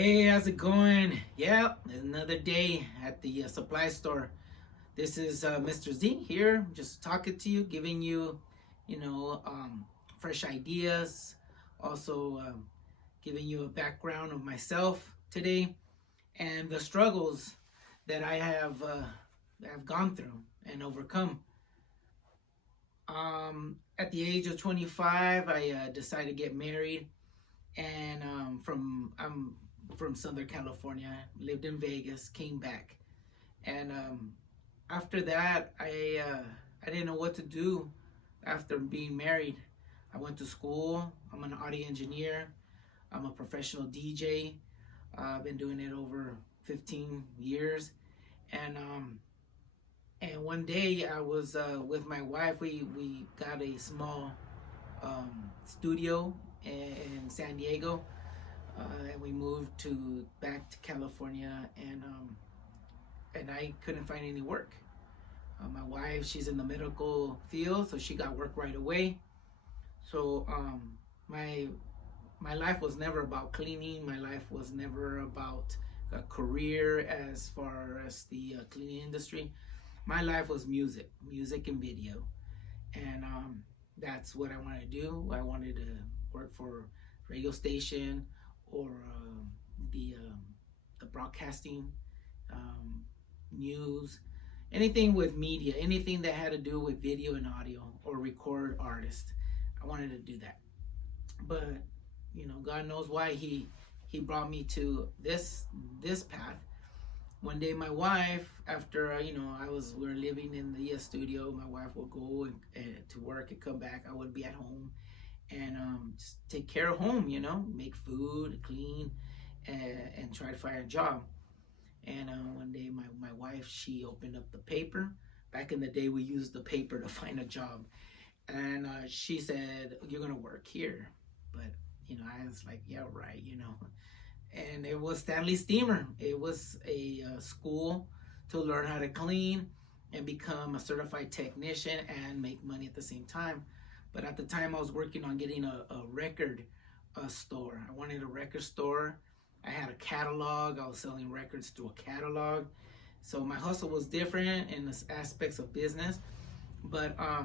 Hey, how's it going? Yeah, another day at the supply store. This is MrZ here, just talking to you, giving you, you know, um, fresh ideas. Also, giving you a background of myself today and the struggles that I have gone through and overcome. At the age of 25, I decided to get married, and I'm from Southern California. Lived in Vegas, came back, and after that, I didn't know what to do after being married. I went to school. I'm an audio engineer. I'm a professional DJ. I've been doing it over 15 years, and one day I was with my wife. We got a small studio in San Diego, and we moved to back to California, and I couldn't find any work. My wife, she's in the medical field, so she got work right away. So my my life was never about cleaning. My life was never about a career as far as the cleaning industry. My life was music and video, and that's what I wanted to do. I wanted to work for radio station or the broadcasting, um, news, anything with media, anything that had to do with video and audio or record artist. I wanted to do that, but God knows why he brought me to this path. One day, my wife, after we were living in the studio. My wife would go to work and come back. I would be at home and just take care of home. Make food, clean, and try to find a job. And one day, my wife, she opened up the paper. Back in the day, we used the paper to find a job, and she said, "You're gonna work here." But I was like, "Yeah, right." And it was Stanley Steamer. It was a school to learn how to clean and become a certified technician and make money at the same time. But at the time, I was working on getting a record store. I wanted a record store. I had a catalog. I was selling records through a catalog. So my hustle was different in the aspects of business. But I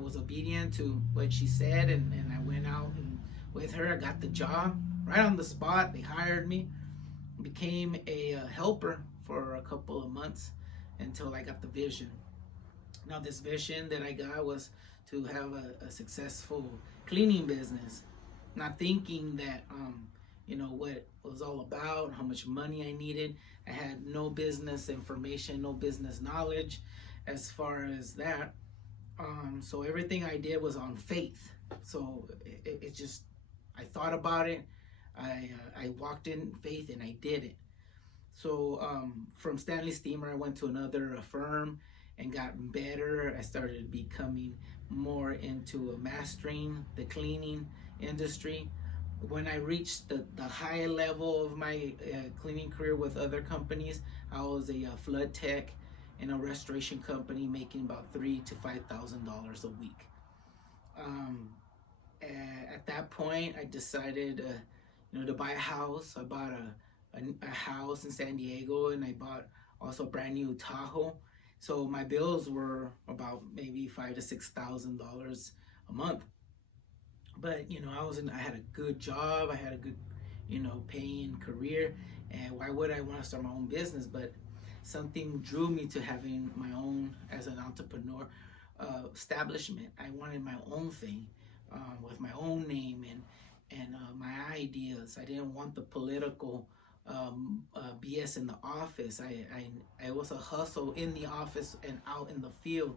was obedient to what she said, and I went out and with her. I got the job right on the spot. They hired me, became a helper for a couple of months until I got the vision. Now, this vision that I got was to have a successful cleaning business, not thinking that what it was all about, how much money I needed. I had no business information, no business knowledge as far as that. So everything I did was on faith. So it just, I thought about it. I walked in faith and I did it. So from Stanley Steamer, I went to another firm and got better. I started becoming more into mastering the cleaning industry. When I reached the high level of my cleaning career with other companies, I was a flood tech in a restoration company, making about $3,000 to $5,000 a week. Um, at that point, I decided, to buy a house. I bought a house in San Diego, and I bought also a brand new Tahoe. So my bills were about maybe $5,000 to $6,000 a month. But I had a good job. I had a good, paying career. And why would I want to start my own business? But something drew me to having my own as an entrepreneur establishment. I wanted my own thing with my own name and my ideas. I didn't want the political BS in the office. I was a hustle in the office and out in the field.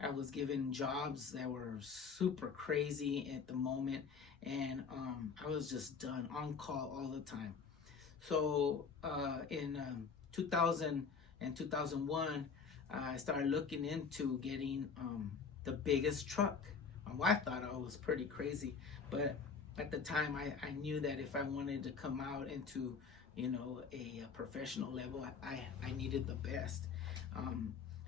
I was given jobs that were super crazy at the moment, and I was just done on call all the time. So in 2000 and 2001, I started looking into getting the biggest truck. My wife thought I was pretty crazy, but at the time I knew that if I wanted to come out into a professional level, I needed the best.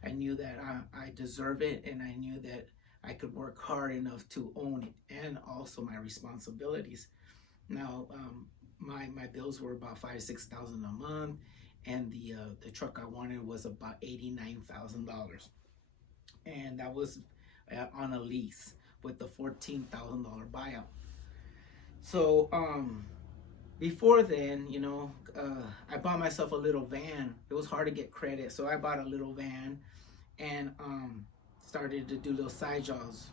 I knew that I deserve it, and I knew that I could work hard enough to own it, and also my responsibilities. Now, my bills were about $5,000 to $6,000 a month, and the truck I wanted was about $89,000, and that was on a lease with the $14,000 buyout. So before then, I bought myself a little van. It was hard to get credit, so I bought a little van and started to do little side jobs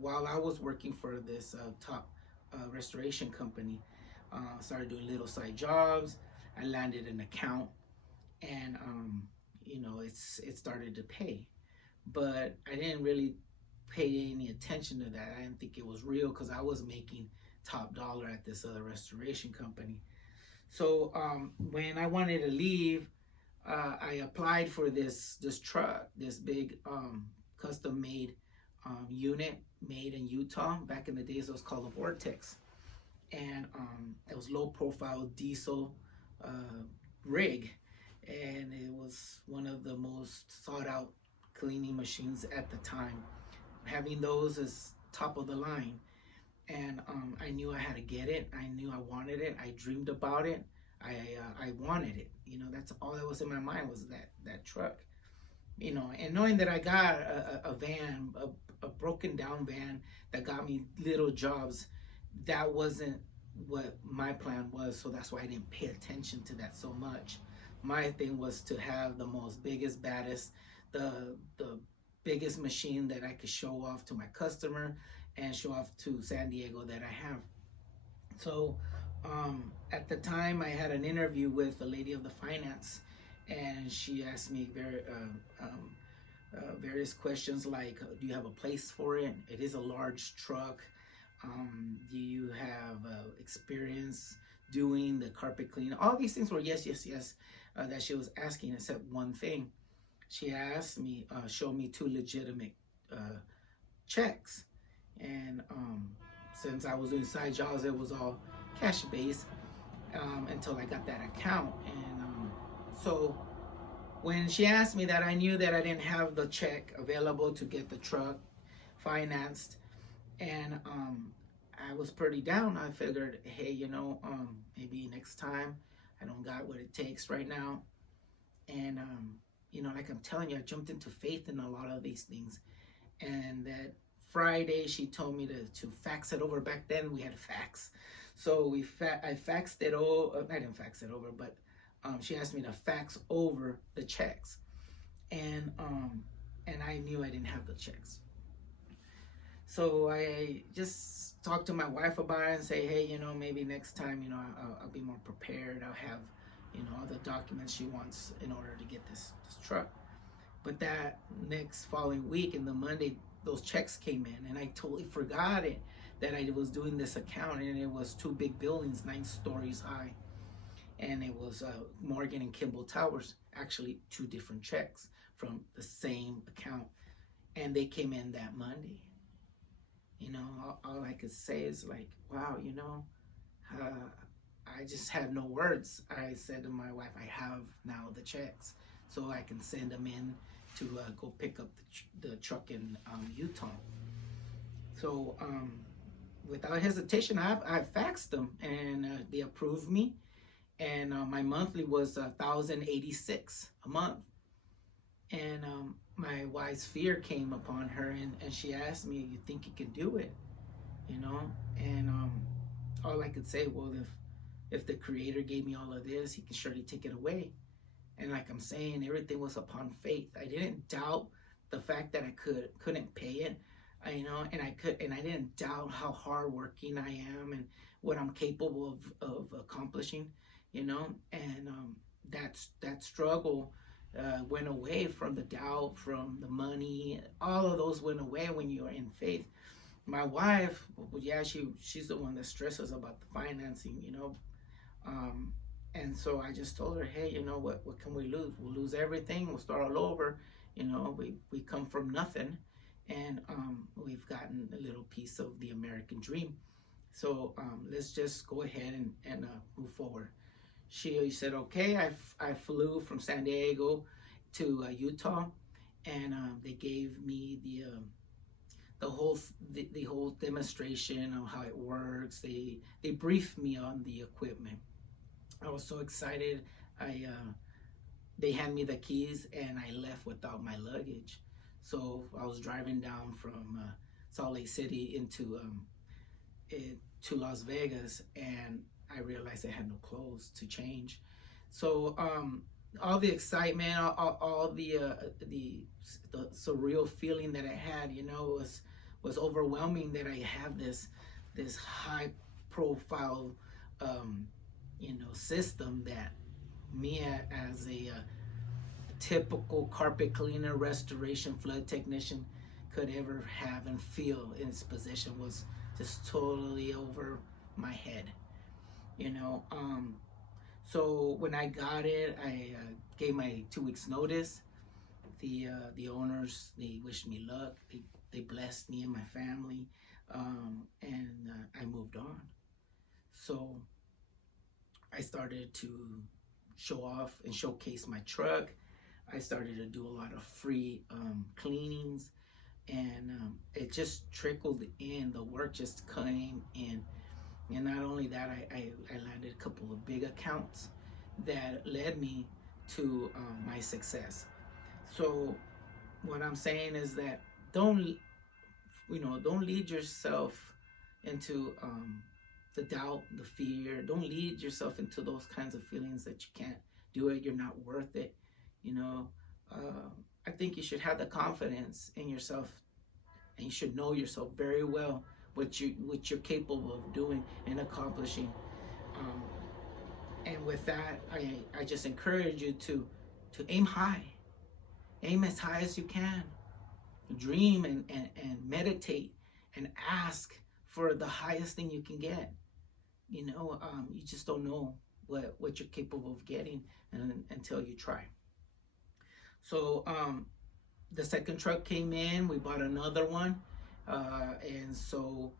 while I was working for this top restoration company. Started doing little side jobs. I landed an account, and it started to pay, but I didn't really pay any attention to that. I didn't think it was real because I was making top dollar at this other restoration company. So when I wanted to leave, I applied for this truck, this big custom made unit made in Utah. Back in the days, it was called a Vortex, and it was low profile diesel rig, and it was one of the most sought out cleaning machines at the time. Having those is top of the line, and I knew I had to get it. I knew I wanted it. I dreamed about it. I wanted it. That's all that was in my mind, was that truck. And knowing that I got a van, a broken down van that got me little jobs, that wasn't what my plan was. So that's why I didn't pay attention to that so much. My thing was to have the most biggest, baddest, the biggest machine that I could show off to my customer and show off to San Diego that I have. So at the time, I had an interview with the lady of the finance, and she asked me various questions like, do you have a place for it? It is a large truck. Do you have experience doing the carpet cleaning? All these things were yes, that she was asking, except one thing. She asked me, show me 2 legitimate checks. And since I was doing side jobs, it was all cash based until I got that account. And so when she asked me that, I knew that I didn't have the check available to get the truck financed. And I was pretty down. I figured, hey, maybe next time. I don't got what it takes right now. And like I'm telling you, I jumped into faith in a lot of these things. And that Friday, she told me to fax it over. Back then, we had fax. So I faxed it over. I didn't fax it over, but she asked me to fax over the checks. And I knew I didn't have the checks. So I just talked to my wife about it and say, hey, maybe next time, I'll be more prepared. I'll have, all the documents she wants in order to get this truck. But that next following week, in the Monday, those checks came in, and I totally forgot it, that I was doing this account, and it was 2 big buildings, 9 stories high. And it was Morgan and Kimball Towers, actually 2 different checks from the same account. And they came in that Monday. All I could say is like, wow, I just had no words. I said to my wife, I have now the checks, so I can send them in to go pick up the truck in Utah. So without hesitation, I faxed them, and they approved me. And my monthly was $1,086 a month. And my wife's fear came upon her, and she asked me, you think you can do it? And all I could say, well, if the Creator gave me all of this, He can surely take it away. And like I'm saying, everything was upon faith. I didn't doubt the fact that I couldn't pay it, and I didn't doubt how hardworking I am and what I'm capable of accomplishing, and that struggle went away from the doubt, from the money. All of those went away when you are in faith. My wife, she's the one that stresses about the financing, and so I just told her, hey, what can we lose? We'll lose everything. We'll start all over. We come from nothing, and we've gotten a little piece of the American dream. So let's just go ahead and move forward. She said, okay. I flew from San Diego to Utah, and they gave me the whole demonstration of how it works. They briefed me on the equipment. I was so excited. I They hand me the keys and I left without my luggage. So I was driving down from Salt Lake City to Las Vegas, and I realized I had no clothes to change. So all the excitement, all the surreal feeling that I had, was overwhelming. That I have this high profile, system that me as a typical carpet cleaner, restoration, flood technician could ever have and feel in its position was just totally over my head, you know. So when I got it, I gave my 2 weeks notice. The owners, they wished me luck. They blessed me and my family, and I moved on. So I started to show off and showcase my truck. I started to do a lot of free cleanings, and it just trickled in. The work just came in. And not only that, I landed a couple of big accounts that led me to my success. So what I'm saying is that don't lead yourself into the doubt, the fear. Don't lead yourself into those kinds of feelings that you can't do it, you're not worth it. I think you should have the confidence in yourself, and you should know yourself very well, what you're capable of doing and accomplishing. And with that, I just encourage you to aim high. Aim as high as you can. Dream and meditate and ask for the highest thing you can get. You just don't know what you're capable of getting until you try. So the second truck came in. We bought another one, and so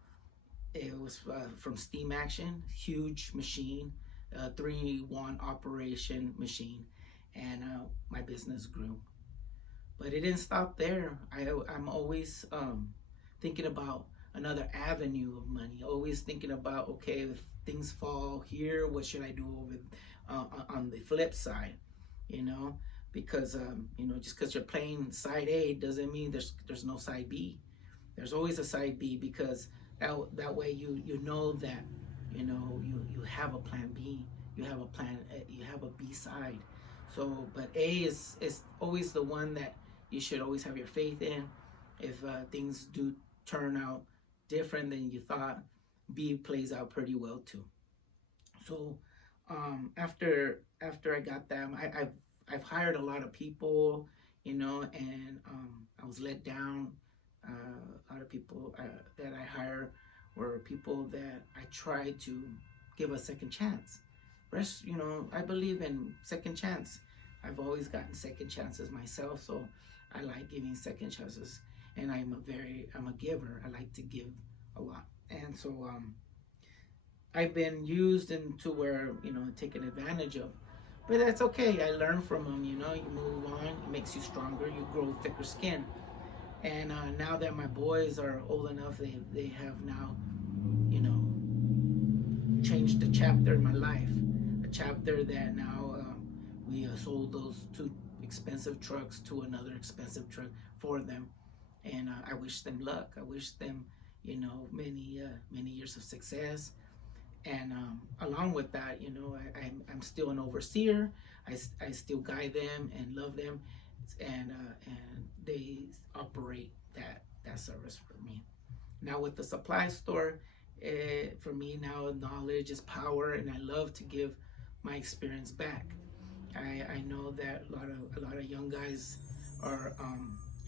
it was from Steam Action, huge machine, 3-in-1 operation machine, and my business grew. But it didn't stop there. I'm always thinking about another avenue of money. Always thinking about, okay, if things fall here, what should I do on the flip side? Because just because you're playing side A doesn't mean there's no side B. There's always a side B, because that way you know that you have a plan B, you have a plan, you have a B side. So, but A is always the one that you should always have your faith in. If things do turn out different than you thought, B plays out pretty well too. So after I got them, I've hired a lot of people, and I was let down. A lot of people that I hire were people that I tried to give a second chance. I believe in second chance. I've always gotten second chances myself, so I like giving second chances, and I'm a giver. I like to give a lot, and so I've been used into where taken advantage of, but that's okay. I learn from them. You move on. It makes you stronger. You grow thicker skin, and now that my boys are old enough, they have now changed the chapter in my life, a chapter that now we sold those 2 expensive trucks to another expensive truck for them, and I wish them luck. I wish them many years of success, and along with that, I'm still an overseer. I still guide them and love them, and they operate that service for me. Now with the supply store, for me now, knowledge is power, and I love to give my experience back. I know that a lot of young guys are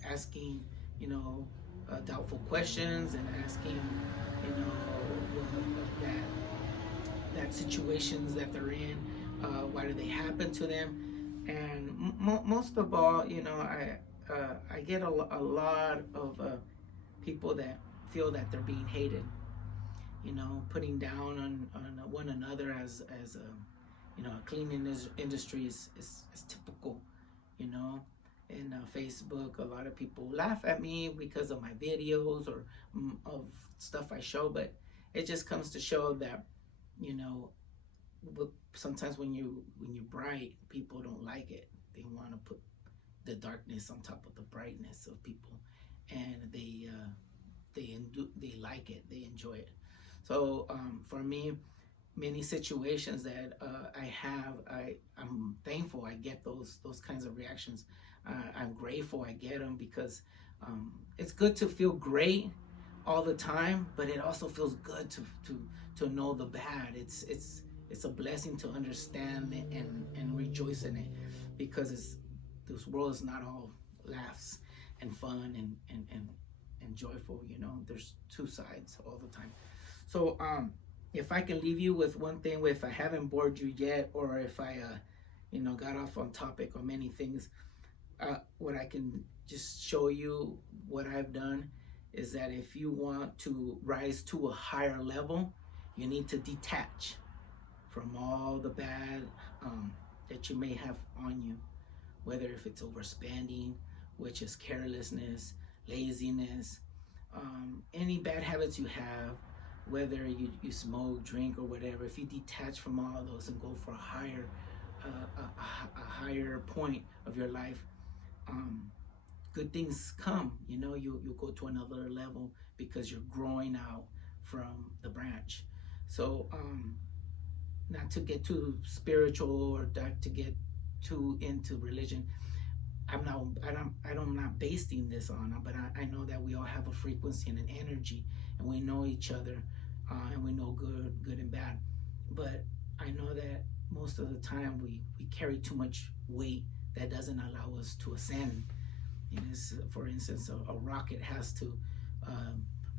asking doubtful questions, and asking that situations that they're in, why do they happen to them? And most of all, I get a lot of people that feel that they're being hated, putting down on one another as cleaning industry is typical, in Facebook. A lot of people laugh at me because of my videos or of stuff I show, but it just comes to show that, you know, sometimes when you're bright, people don't like it. They want to put the darkness on top of the brightness of people, and they like it, they enjoy it. So for me, many situations that I'm thankful I get those kinds of reactions. I'm grateful I get them, because it's good to feel great all the time, but it also feels good to know the bad. It's a blessing to understand it and rejoice in it, because this world is not all laughs and fun and joyful. You know, there's two sides all the time. So if I can leave you with one thing, if I haven't bored you yet, or if I got off on topic on many things, what I can just show you what I've done is that if you want to rise to a higher level, you need to detach from all the bad that you may have on you, whether if it's overspending, which is carelessness, laziness, any bad habits you have, whether you smoke, drink, or whatever. If you detach from all of those and go for a higher point of your life, good things come. You know, you'll go to another level because you're growing out from the branch. So not to get too spiritual or not to get too into religion, I'm not basing this on, but I know that we all have a frequency and an energy, and we know each other, and we know good and bad. But I know that most of the time we carry too much weight that doesn't allow us to ascend. For instance, a rocket has to,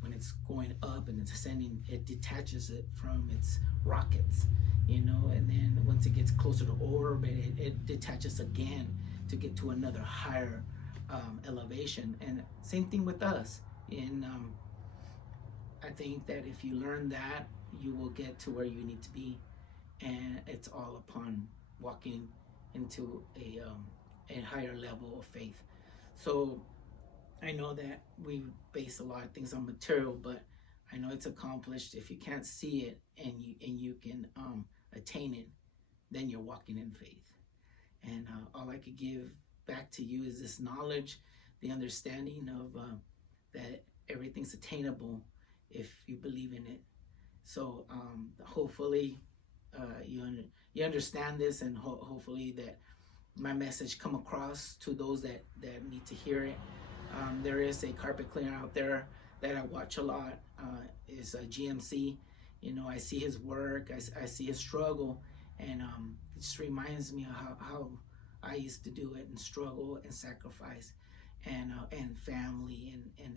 when it's going up and it's ascending, it detaches it from its rockets, and then once it gets closer to orbit, it detaches again to get to another higher elevation. And same thing with us. And I think that if you learn that, you will get to where you need to be, and it's all upon walking into a higher level of faith. So I know that we base a lot of things on material, but I know it's accomplished if you can't see it and you can attain it. Then you're walking in faith. And all I could give back to you is this knowledge, the understanding of that everything's attainable if you believe in it. So hopefully you understand this, and hopefully that my message come across to those that need to hear it. There is a carpet cleaner out there that I watch a lot. Is GMC. I see his work. I see his struggle, and it just reminds me of how I used to do it and struggle and sacrifice, and family, and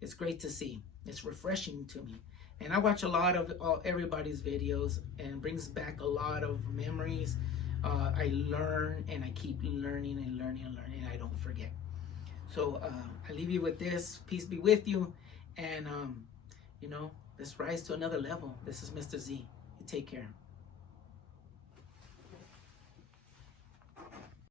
it's great to see. It's refreshing to me, and I watch a lot of everybody's videos, and it brings back a lot of memories. I learn, and I keep learning and learning and learning, and I don't forget. So I leave you with this. Peace be with you, and let's rise to another level. This is MrZ. You take care.